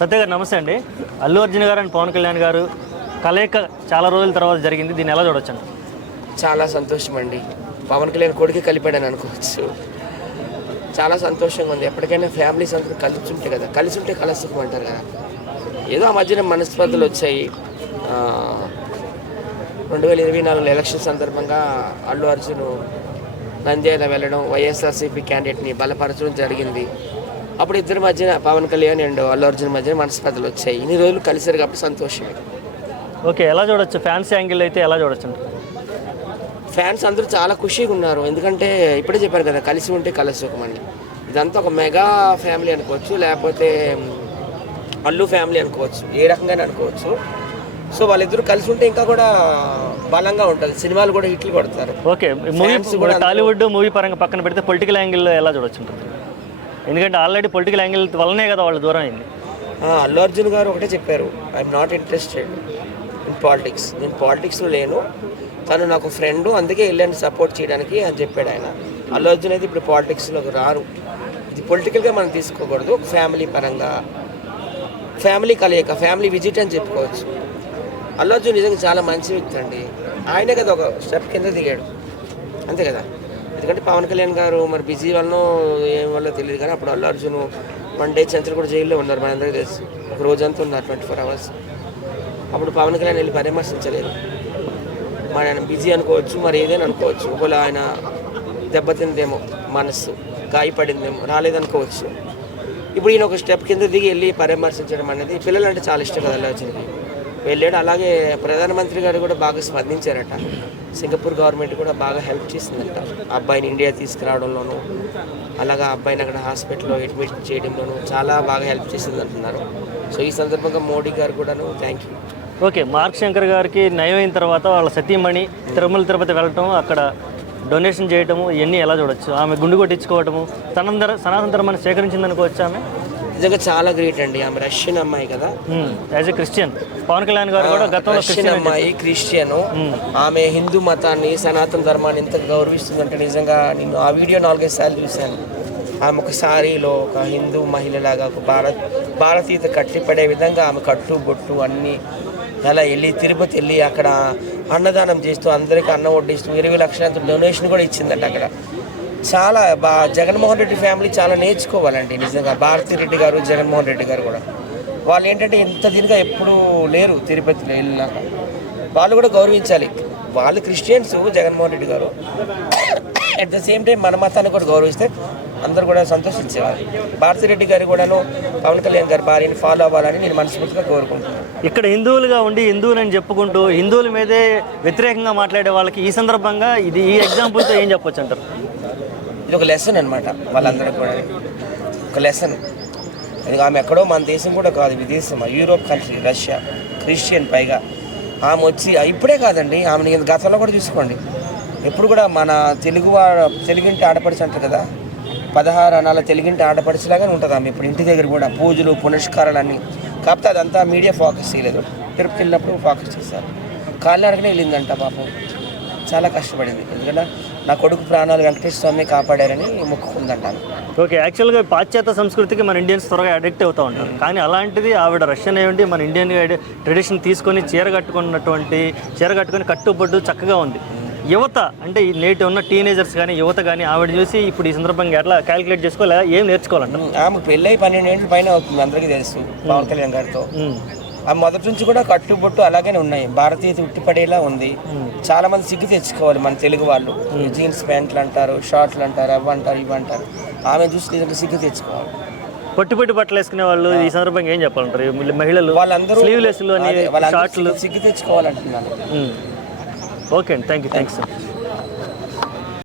సత్య గారు నమస్తే అండి. అల్లు అర్జున్ గారు అండ్ పవన్ కళ్యాణ్ గారు కలయిక చాలా రోజుల తర్వాత జరిగింది. దీన్ని ఎలా చూడొచ్చండి? చాలా సంతోషం అండి. పవన్ కళ్యాణ్ కొడుకు కలిపాడని అనుకోవచ్చు. చాలా సంతోషంగా ఉంది. ఎప్పటికైనా ఫ్యామిలీస్ అందరూ కలిసి ఉంటే కదా, కలిసి ఉంటే కలసుకుని అంటారు కదా. ఏదో ఆ మధ్యన మనస్పర్ధలు వచ్చాయి. 2024 ఎలక్షన్ సందర్భంగా అల్లు అర్జున్ నంద్యాల వెళ్ళడం, వైఎస్ఆర్సీపీ క్యాండిడేట్ని బలపరచడం జరిగింది. అప్పుడు ఇద్దరి మధ్యన పవన్ కళ్యాణ్ అండ్ అల్లు అర్జున్ మధ్యన మనస్పర్ధలు వచ్చాయి. ఇన్ని రోజులు కలిసారు కాబట్టి సంతోషమే. ఓకే, ఎలా చూడొచ్చు? ఫ్యాన్స్ యాంగిల్ అయితే ఎలా చూడొచ్చండి? ఫ్యాన్స్ అందరూ చాలా ఖుషిగా ఉన్నారు. ఎందుకంటే ఇప్పుడే చెప్పారు కదా, కలిసి ఉంటే కలసుకమని. ఇదంతా ఒక మెగా ఫ్యామిలీ అనుకోవచ్చు, లేకపోతే అల్లు ఫ్యామిలీ అనుకోవచ్చు, ఏ రకంగానే అనుకోవచ్చు. సో వాళ్ళిద్దరూ కలిసి ఉంటే ఇంకా కూడా బలంగా ఉంటుంది. సినిమాలు కూడా హిట్లు కొడతారు. ఓకే, మూవీ టాలీవుడ్ మూవీ పరంగా పక్కన పెడితే పొలిటికల్ యాంగిల్లో ఎలా చూడొచ్చు? ఎందుకంటే ఆల్రెడీ పొలిటికల్ యాంగిల్ వల్లనే కదా వాళ్ళు దూరం అయింది. అల్లు అర్జున్ గారు ఒకటే చెప్పారు, I'm not interested in politics. నేను పాలిటిక్స్లో లేను, తను నాకు ఫ్రెండ్, అందుకే వెళ్ళాను సపోర్ట్ చేయడానికి అని చెప్పాడు ఆయన. అల్లు అర్జున్ అయితే ఇప్పుడు పాలిటిక్స్లోకి రారు. ఇది పొలిటికల్గా మనం తీసుకోకూడదు. ఒక ఫ్యామిలీ పరంగా ఫ్యామిలీ కలయిక, ఫ్యామిలీ విజిట్ అని చెప్పుకోవచ్చు. అల్లు అర్జున్ నిజంగా చాలా మంచి వ్యక్తి అండి. ఆయనే కదా ఒక స్టెప్ కింద దిగాడు, అంతే కదా. ఎందుకంటే పవన్ కళ్యాణ్ గారు మరి బిజీ వల్ల ఏం వల్ల తెలియదు, కానీ అప్పుడు అల్లు అర్జున్ 1 డే చంద్రగూడ జైల్లో ఉన్నారు, మనందరికీ తెలుసు. ఒక రోజంతా ఉన్నారు, 24 hours. అప్పుడు పవన్ కళ్యాణ్ వెళ్ళి పరామర్శించలేదు. మరి ఆయన బిజీ అనుకోవచ్చు, మరి ఏదైనా అనుకోవచ్చు. ఒకవేళ ఆయన దెబ్బతిందేమో, మనస్సు గాయపడిందేమో, రాలేదనుకోవచ్చు. ఇప్పుడు ఈయన ఒక స్టెప్ కింద దిగి వెళ్ళి పరామర్శించడం అనేది, పిల్లలు అంటే చాలా ఇష్టం కదా అల్లు అర్జున్కి, వెళ్ళాడు. అలాగే ప్రధానమంత్రి గారు కూడా బాగా స్పందించారట. సింగపూర్ గవర్నమెంట్ కూడా బాగా హెల్ప్ చేసిందంట అబ్బాయిని ఇండియా తీసుకురావడంలోనూ, అలాగా అబ్బాయిని అక్కడ హాస్పిటల్లో అడ్మిట్ చేయడంలోనూ చాలా బాగా హెల్ప్ చేసింది అంటున్నారు. సో ఈ సందర్భంగా మోడీ గారు కూడాను thank you. Okay, mark Shankar గారికి నయం అయిన తర్వాత వాళ్ళ సతీమణి తిరుపతి వెళ్ళటం, అక్కడ డొనేషన్ చేయటము, ఇవన్నీ ఎలా చూడొచ్చు? ఆమె గుండు కొట్టించుకోవటము, సనాతన ధర్మాన్ని సేకరించింది అనుకోవచ్చు. ఆమె నిజంగా చాలా గ్రేట్ అండి. ఆమె రష్యన్ అమ్మాయి కదా, as a Christian. Pawan Kalyan గారు కూడా గతంలో రష్యన్ అమ్మాయి, క్రిస్టియను. ఆమె హిందూ మతాన్ని, సనాతన ధర్మాన్ని ఎంత గౌరవిస్తుందంటే నిజంగా నేను ఆ వీడియో 4-5 సార్లు చూశాను. ఆమె ఒక సారీలో ఒక హిందూ మహిళలాగా ఒక భారతీయత కట్టిపడే విధంగా ఆమె కట్టు బొట్టు అన్నీ అలా వెళ్ళి తిరుపతి వెళ్ళి అక్కడ అన్నదానం చేస్తూ అందరికీ అన్నం వడ్డిస్తూ 20 లక్షల డొనేషన్ కూడా ఇచ్చిందంట అక్కడ. చాలా జగన్మోహన్ రెడ్డి ఫ్యామిలీ చాలా నేర్చుకోవాలండి నిజంగా. భారతీ రెడ్డి గారు, జగన్మోహన్ రెడ్డి గారు కూడా వాళ్ళు ఏంటంటే ఇంత దీనిగా ఎప్పుడూ లేరు. తిరుపతిలో వెళ్ళినాక వాళ్ళు కూడా గౌరవించాలి. వాళ్ళు క్రిస్టియన్స్, జగన్మోహన్ రెడ్డి గారు. అట్ ద సేమ్ టైం మన మతాన్ని కూడా గౌరవిస్తే అందరూ కూడా సంతోషించేవారు. భారతీ రెడ్డి గారు కూడాను పవన్ కళ్యాణ్ గారి భార్యని ఫాలో అవ్వాలని నేను మనస్ఫూర్తిగా కోరుకుంటున్నాను. ఇక్కడ హిందువులుగా ఉండి హిందువులని చెప్పుకుంటూ హిందువుల మీదే వ్యతిరేకంగా మాట్లాడే వాళ్ళకి ఈ సందర్భంగా ఈ ఎగ్జాంపుల్తో ఏం చెప్పొచ్చు అంటారు? ఇది ఒక లెసన్ అనమాట వాళ్ళందరికీ కూడా, ఒక లెసన్. అది ఆమె ఎక్కడో మన దేశం కూడా కాదు, విదేశం, యూరోప్ కంట్రీ, రష్యా, క్రిస్టియన్. పైగా ఆమె వచ్చి ఇప్పుడే కాదండి, ఆమెను గతంలో కూడా చూసుకోండి. ఎప్పుడు కూడా మన తెలుగింటి ఆడపడిచి అంటారు కదా, 16 అనాల తెలుగింటి ఆడపడిచిలాగానే ఉంటుంది ఆమె. ఇప్పుడు ఇంటి దగ్గర కూడా పూజలు పునస్కారాలు అన్నీ. కాకపోతే అదంతా మీడియా ఫోకస్ చేయలేదు. తిరుపతి వెళ్ళినప్పుడు ఫోకస్ చేశారు. కాలినడకనే వెళ్ళిందంట పాపం, చాలా కష్టపడింది. ఎందుకంటే నా కొడుకు ప్రాణాలు వెంకటేశ్వర స్వామి కాపాడారని మొక్కుకుందంటాను. ఓకే, యాక్చువల్గా పాశ్చాత్య సంస్కృతికి మన ఇండియన్స్ త్వరగా అడిక్ట్ అవుతూ ఉంటారు. కానీ అలాంటిది ఆవిడ రష్యన్ అయ్యండి మన ఇండియన్ ట్రెడిషన్ తీసుకొని చీర కట్టుకొని కట్టుబొడ్డు చక్కగా ఉంది. యువత అంటే నేటి ఉన్న టీనేజర్స్ కానీ యువత కానీ ఆవిడ చూసి ఇప్పుడు ఈ సందర్భంగా ఎట్లా క్యాలిక్యులేట్ చేసుకోవాలి, ఏం నేర్చుకోవాలంట? ఆమె పెళ్ళై 12 ఏళ్ళ పైన అవుతుంది, అందరికీ తెలుసు పవన్ కళ్యాణ్ గారితో. ఆ మొదటి నుంచి కూడా కట్టుబొట్టు అలాగే ఉన్నాయి. భారతీయత ఉట్టిపడేలా ఉంది. చాలా మంది సిగ్గు తెచ్చుకోవాలి మన తెలుగు వాళ్ళు. జీన్స్ ప్యాంట్లు అంటారు, షార్ట్లు అంటారు, అవి అంటారు, ఇవి అంటారు. ఆమె చూసి నిజంగా సిగ్గు తెచ్చుకోవాలి. పొట్టి బట్టలు వేసుకునే వాళ్ళు ఈ సందర్భంగా ఏం చెప్పాలంటారు? మహిళలు వాళ్ళందరూ స్లీవ్లెస్ షార్ట్లు సిగ్గు తెచ్చుకోవాలంటున్నాను. ఓకే అండి, థ్యాంక్స్.